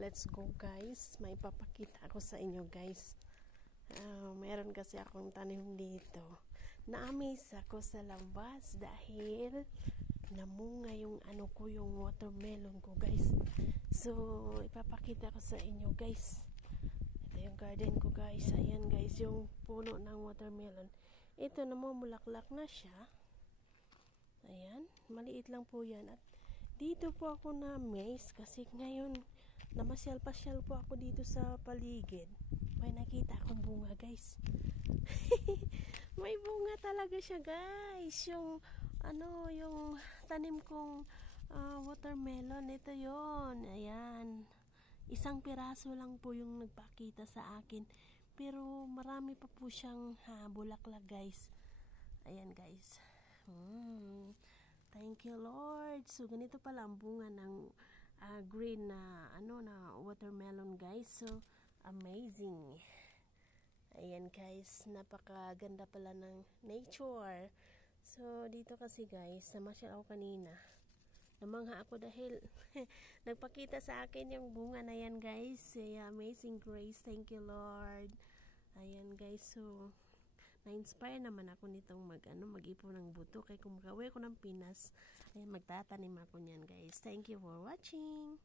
Let's go guys. May papakita ako sa inyo guys. Meron kasi akong tanim dito. Na-amaze ako sa labas dahil namunga yung yung watermelon ko guys. So, ipapakita ko sa inyo guys. Ito yung garden ko guys. Ayan guys, yung puno ng watermelon. Ito namumulaklak na siya. Ayan, maliit lang po yan. At dito po ako na-amaze kasi ngayon namasyal-pasyal po ako dito sa paligid. May nakita akong bunga guys. May bunga talaga siya guys. Yung yung tanim kong watermelon. Ito yon. Ayan. Isang piraso lang po yung nagpakita sa akin. Pero marami pa po siyang bulaklak guys. Ayan guys. Thank you Lord. So ganito pala ang bunga ng green na na watermelon guys. So amazing. Ayan guys, napakaganda pala ng nature. So dito kasi guys, namasyal ako kanina. Namangha ako dahil nagpakita sa akin yung bunga na yan guys. Amazing grace. Thank you Lord. Ayan guys, so na-inspire naman ako nitong mag-ipon ng buto. Kaya kung makauwi ako ng Pinas, ay magtatanim ako niyan guys. Thank you for watching.